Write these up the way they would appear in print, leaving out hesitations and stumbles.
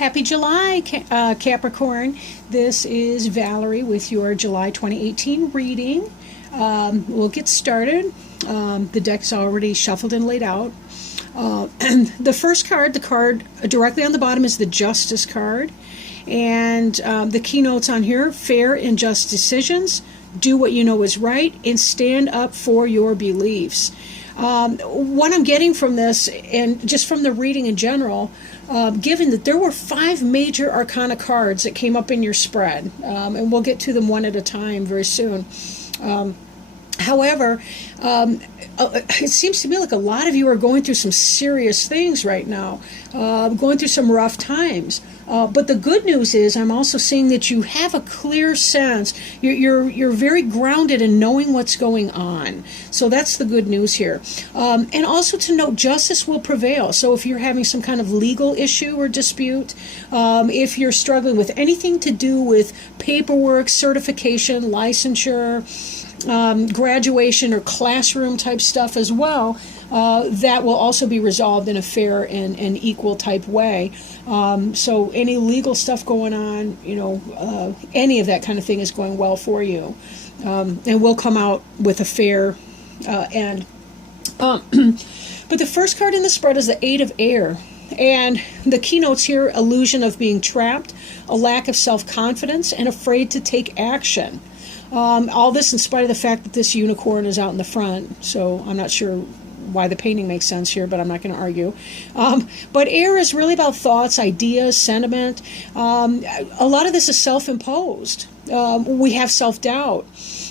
Happy July, Capricorn. This is Valerie with your July 2018 reading. We'll get started. The deck's already shuffled and laid out. And the first card, the card directly on the bottom, is the Justice card. And the keynotes on here: fair and just decisions, do what you know is right, and stand up for your beliefs. What I'm getting from this, and just from the reading in general, given that there were 5 major arcana cards that came up in your spread, and we'll get to them one at a time very soon. However, it seems to me like a lot of you are going through some serious things right now, going through some rough times. But the good news is I'm also seeing that you have a clear sense. You're very grounded in knowing what's going on. So that's the good news here. And also to note, justice will prevail. So if you're having some kind of legal issue or dispute, if you're struggling with anything to do with paperwork, certification, licensure, graduation or classroom type stuff as well, that will also be resolved in a fair and equal type way. So any legal stuff going on, any of that kind of thing is going well for you, and we'll come out with a fair end. But the first card in the spread is the Eight of Air. And the keynotes here: illusion of being trapped, a lack of self-confidence, and afraid to take action. All this in spite of the fact that this unicorn is out in the front, so I'm not sure why the painting makes sense here, but I'm not going to argue. But air is really about thoughts, ideas, sentiment. A lot of this is self-imposed. We have self-doubt,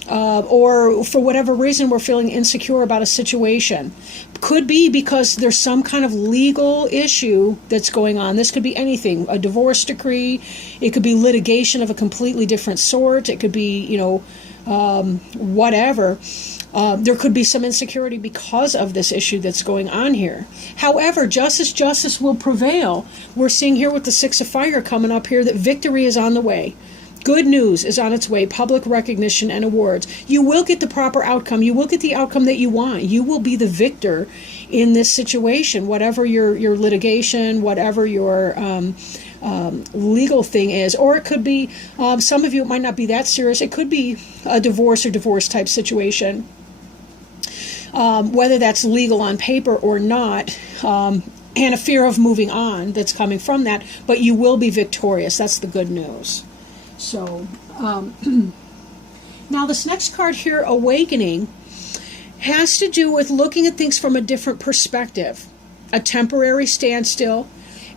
or for whatever reason we're feeling insecure about a situation. Could be because there's some kind of legal issue that's going on. This could be anything: a divorce decree. It could be litigation of a completely different sort. It could be, whatever. There could be some insecurity because of this issue that's going on here. However, justice will prevail. We're seeing here with the Six of Fire coming up here that victory is on the way. Good news is on its way: public recognition and awards. You will get the proper outcome. You will get the outcome that you want. You will be the victor in this situation, whatever your litigation, whatever your legal thing is. Or it could be, some of you, it might not be that serious. It could be a divorce or divorce type situation. Whether that's legal on paper or not, and a fear of moving on that's coming from that, but you will be victorious. That's the good news. So, now this next card here, Awakening, has to do with looking at things from a different perspective, a temporary standstill,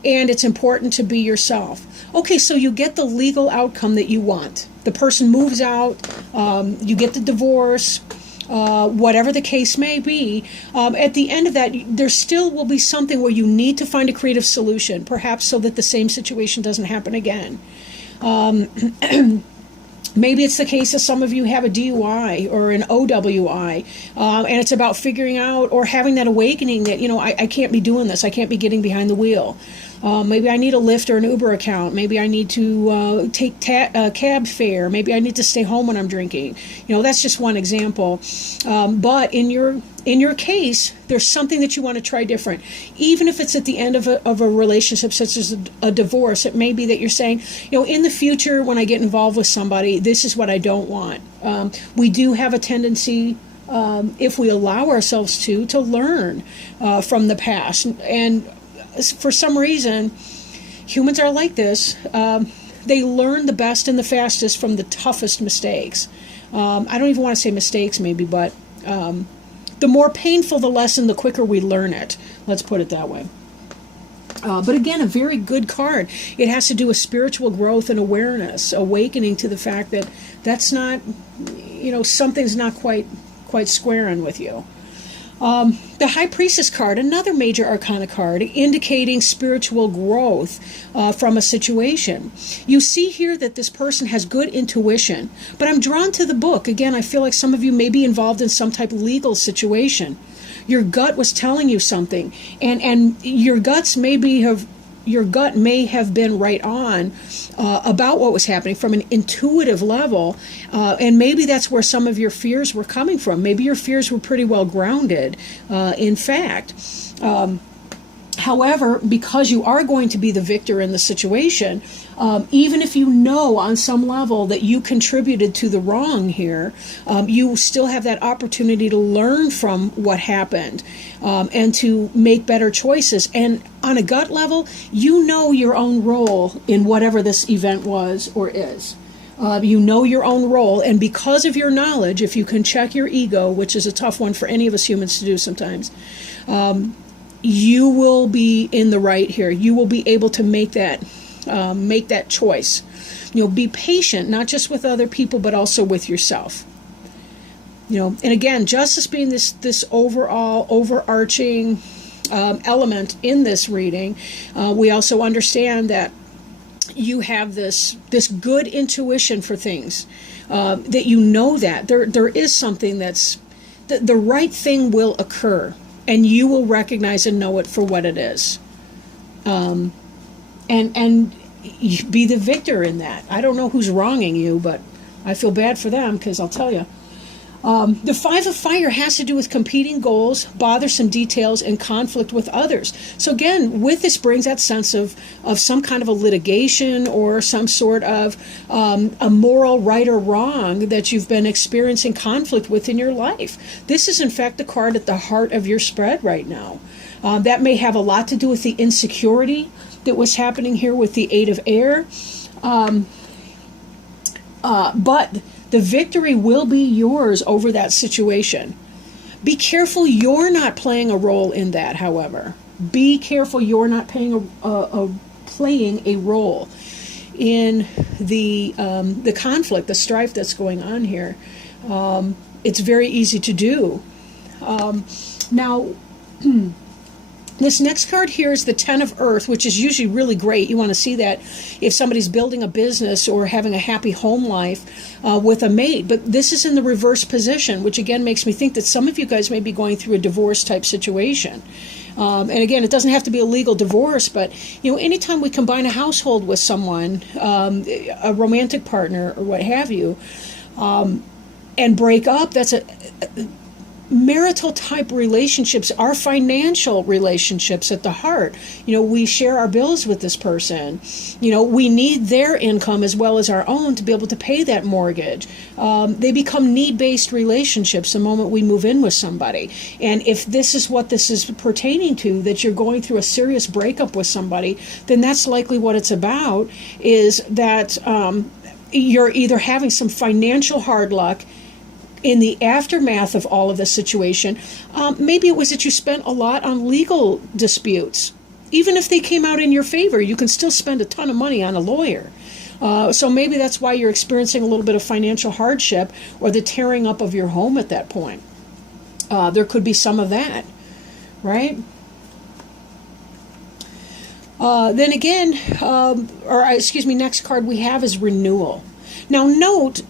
and it's important to be yourself. Okay, so you get the legal outcome that you want. The person moves out, you get the divorce, whatever the case may be. At the end of that, there still will be something where you need to find a creative solution, perhaps so that the same situation doesn't happen again. Maybe it's the case that some of you have a DUI or an OWI, and it's about figuring out or having that awakening that, I can't be doing this. I can't be getting behind the wheel. Maybe I need a Lyft or an Uber account. Maybe I need to take cab fare. Maybe I need to stay home when I'm drinking. That's just one example. But in your case, there's something that you want to try different. Even if it's at the end of a relationship, such as a divorce, it may be that you're saying, in the future, when I get involved with somebody, this is what I don't want. We do have a tendency, if we allow ourselves to learn from the past. And for some reason, humans are like this. They learn the best and the fastest from the toughest mistakes. I don't even want to say mistakes, maybe, but the more painful the lesson, the quicker we learn it. Let's put it that way. But again, a very good card. It has to do with spiritual growth and awareness, awakening to the fact that that's not, something's not quite squaring with you. The High Priestess card, another major arcana card, indicating spiritual growth from a situation. You see here that this person has good intuition, but I'm drawn to the book. Again, I feel like some of you may be involved in some type of legal situation. Your gut was telling you something, and your gut may have been right on about what was happening from an intuitive level, and maybe that's where some of your fears were coming from. Maybe your fears were pretty well grounded, in fact. However, because you are going to be the victor in the situation, even if you know on some level that you contributed to the wrong here, you still have that opportunity to learn from what happened and to make better choices. And on a gut level, you know your own role in whatever this event was or is. You know your own role, and because of your knowledge, if you can check your ego, which is a tough one for any of us humans to do sometimes, you will be in the right here. You will be able to make that choice. Be patient, not just with other people, but also with yourself. And again, justice being this overall overarching element in this reading, we also understand that you have this good intuition for things, that that there is something that's the right thing will occur. And you will recognize and know it for what it is. And be the victor in that. I don't know who's wronging you, but I feel bad for them, because I'll tell you. The Five of Fire has to do with competing goals, bothersome details, and conflict with others. So again, with this brings that sense of some kind of a litigation or some sort of a moral right or wrong that you've been experiencing conflict with in your life. This is in fact the card at the heart of your spread right now. That may have a lot to do with the insecurity that was happening here with the Eight of Air. But the victory will be yours over that situation. Be careful you're not playing a role in that, however. Be careful you're not playing a role in the conflict, the strife that's going on here. It's very easy to do. Now, this next card here is the Ten of Earth, which is usually really great. You want to see that if somebody's building a business or having a happy home life with a mate. But this is in the reverse position, which again makes me think that some of you guys may be going through a divorce type situation. And again, it doesn't have to be a legal divorce, but anytime we combine a household with someone, a romantic partner or what have you, and break up, that's a marital type relationships are financial relationships at the heart. We share our bills with this person. We need their income as well as our own to be able to pay that mortgage. They become need-based relationships the moment we move in with somebody. And if this is what this is pertaining to, that you're going through a serious breakup with somebody, then that's likely what it's about, is that you're either having some financial hard luck in the aftermath of all of this situation. Maybe it was that you spent a lot on legal disputes. Even if they came out in your favor, you can still spend a ton of money on a lawyer. So maybe that's why you're experiencing a little bit of financial hardship or the tearing up of your home at that point. There could be some of that, right? Then again, next card we have is renewal. Now note,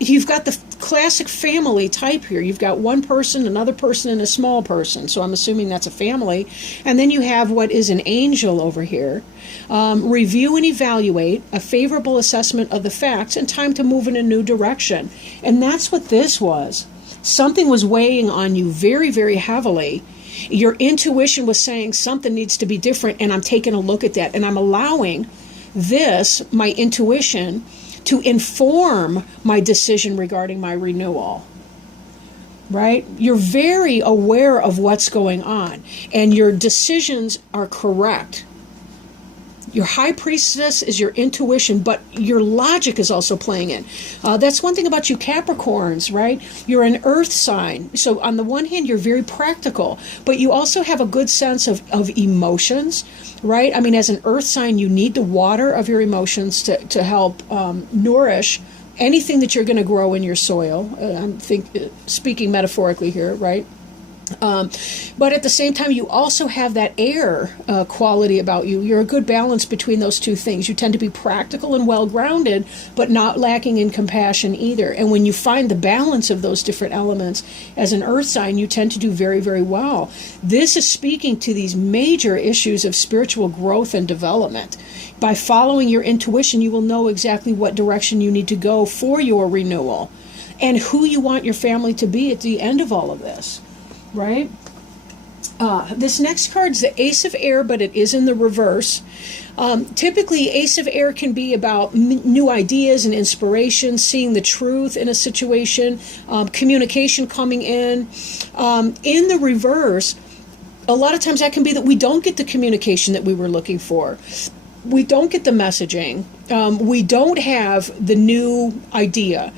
you've got the classic family type here. You've got one person, another person, and a small person. So I'm assuming that's a family. And then you have what is an angel over here. Review and evaluate, a favorable assessment of the facts, and time to move in a new direction. And that's what this was. Something was weighing on you very, very heavily. Your intuition was saying something needs to be different, and I'm taking a look at that. And I'm allowing this, my intuition, to inform my decision regarding my renewal, right? You're very aware of what's going on, and your decisions are correct. Your high priestess is your intuition, but your logic is also playing in. That's one thing about you Capricorns, right? You're an earth sign. So on the one hand, you're very practical, but you also have a good sense of emotions, right? I mean, as an earth sign, you need the water of your emotions to help nourish anything that you're going to grow in your soil. I'm speaking metaphorically here, right? But at the same time, you also have that air quality about you. You're a good balance between those two things. You tend to be practical and well-grounded, but not lacking in compassion either. And when you find the balance of those different elements as an earth sign, you tend to do very, very well. This is speaking to these major issues of spiritual growth and development. By following your intuition, you will know exactly what direction you need to go for your renewal and who you want your family to be at the end of all of this. Right? This next card is the Ace of Air, but it is in the reverse. Typically, Ace of Air can be about new ideas and inspiration, seeing the truth in a situation, communication coming in. In the reverse, a lot of times that can be that we don't get the communication that we were looking for. We don't get the messaging. We don't have the new idea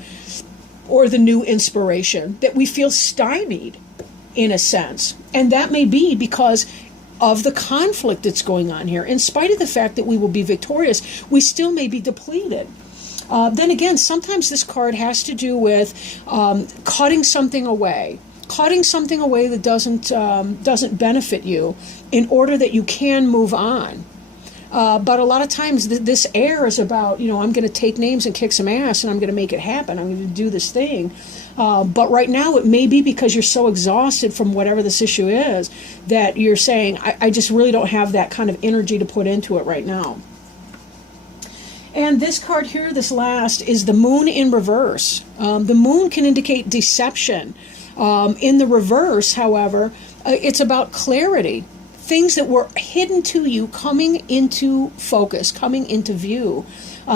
or the new inspiration, that we feel stymied in a sense. And that may be because of the conflict that's going on here. In spite of the fact that we will be victorious, we still may be depleted. Then again, sometimes this card has to do with cutting something away that doesn't benefit you, in order that you can move on. But a lot of times this air is about, I'm going to take names and kick some ass, and I'm going to make it happen. I'm going to do this thing. But right now it may be because you're so exhausted from whatever this issue is that you're saying, I just really don't have that kind of energy to put into it right now. And this card here, this last, is the Moon in reverse. The Moon can indicate deception. In the reverse, however, it's about clarity. Things that were hidden to you coming into focus, coming into view,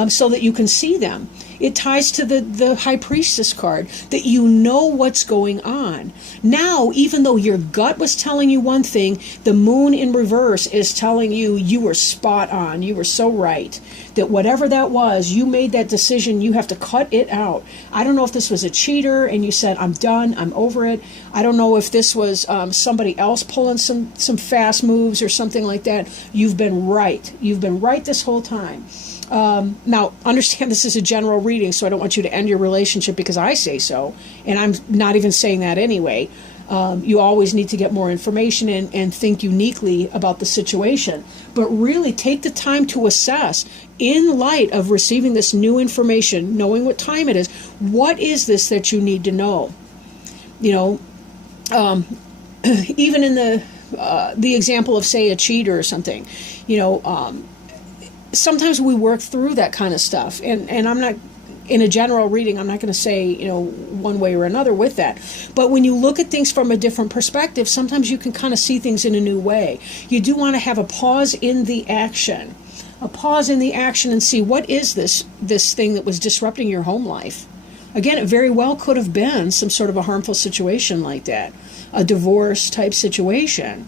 so that you can see them. It ties to the High Priestess card, that you know what's going on. Now, even though your gut was telling you one thing, the Moon in reverse is telling you you were spot on. You were so right. That whatever that was, you made that decision. You have to cut it out. I don't know if this was a cheater and you said, I'm done, I'm over it. I don't know if this was somebody else pulling some fast moves or something like that. You've been right. You've been right this whole time. Now, understand this is a general reading, so I don't want you to end your relationship because I say so, and I'm not even saying that anyway. You always need to get more information and think uniquely about the situation. But really take the time to assess, in light of receiving this new information, knowing what time it is, what is this that you need to know? Even in the example of, say, a cheater or something, sometimes we work through that kind of stuff, and I'm not, in a general reading, I'm not going to say, one way or another with that. But when you look at things from a different perspective, sometimes you can kind of see things in a new way. You do want to have a pause in the action. And see, what is this thing that was disrupting your home life? Again, it very well could have been some sort of a harmful situation like that, a divorce type situation.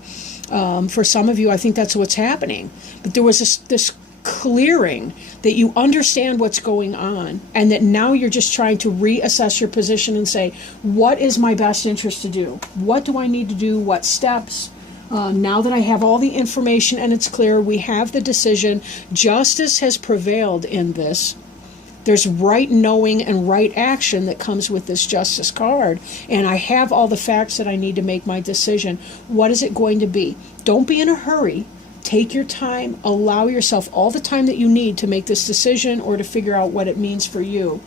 For some of you, I think that's what's happening. But there was this clearing that you understand what's going on, and that now you're just trying to reassess your position and say, what is my best interest to do? What do I need to do? What steps? Now that I have all the information and it's clear, we have the decision. Justice has prevailed in this. There's right knowing and right action that comes with this Justice card. And I have all the facts that I need to make my decision. What is it going to be? Don't be in a hurry. Take your time. Allow yourself all the time that you need to make this decision or to figure out what it means for you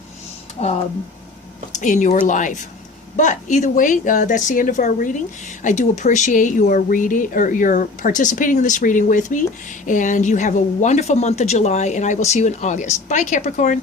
in your life. But either way, that's the end of our reading. I do appreciate your reading, or your participating in this reading with me. And you have a wonderful month of July, and I will see you in August. Bye, Capricorn.